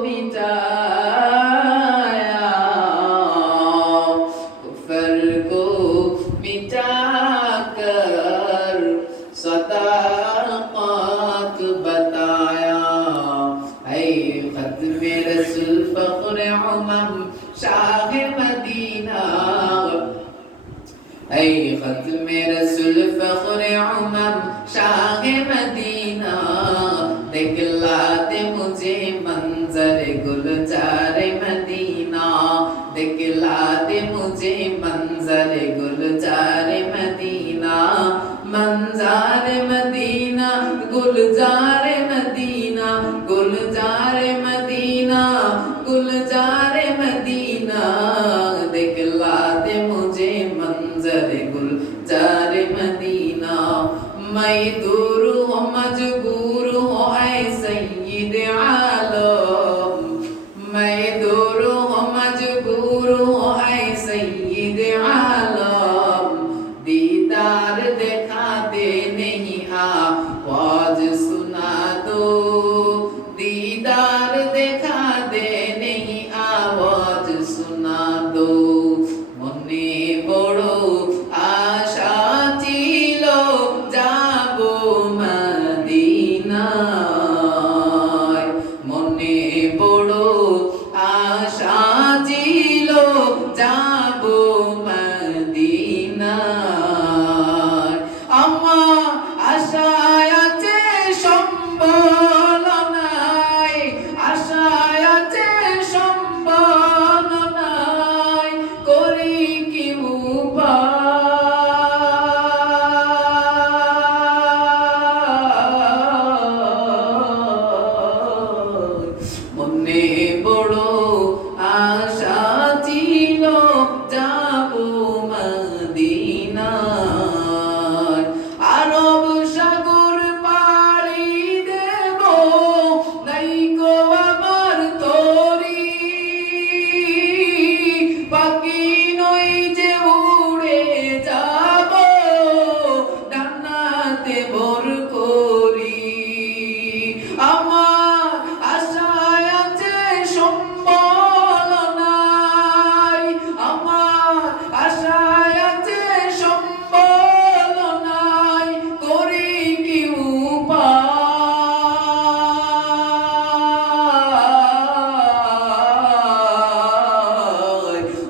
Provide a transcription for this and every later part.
मिटाया कुफर को मिटाकर सदाकत बताया। ऐ खत्म रसूल फख्र उमम शाह मदीना, ऐ खत्म रसूल फख्र उमम शाह मदीना, दिखला दे मुझे मंजर गुलजार मदीना, दिखला दे मुझे मंजर गुलजार मदीना, मंजार मदीना गुलजार मदीना, गुलजार मदीना गुलजार मदीना, दिखला दे मुझे मंजर गुलजार मदीना। मैं दूर हूँ मजबूर हूँ ऐ सय्यिद आलम, मैं दूर हूँ मजबूर हूँ ऐ सय्यिद आलम, दीदार दिखा दे नहीं आवाज सुना दो, दीदार दिखा दे नहीं आवाज सुना दो। मने बड़ो आशा ছিল যাবো মদিনায়, মনে বড় আশা ছিল যাবো মদিনায়। আমার আশায় আছে সম্বল নাই, আশায় আছে সম্বল নাই, করি কি উপায়। মনে বড় আশা ছিল যাবো মদিনায়, আরব সাগর পাড়ি দেব নাইকো আমার তরি, পাখি নই যে উড়ে যাব ডানাতে ভর করি। আমার আশায় আছে সম্বল নাই, আমার আশায় আছে সম্বল নাই, করি কি উপায়।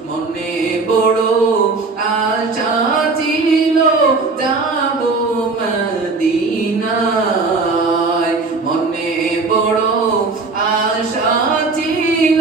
মনে বড় আশা ছিল যাবো মদিনায়, মনে বড় আশা ছিল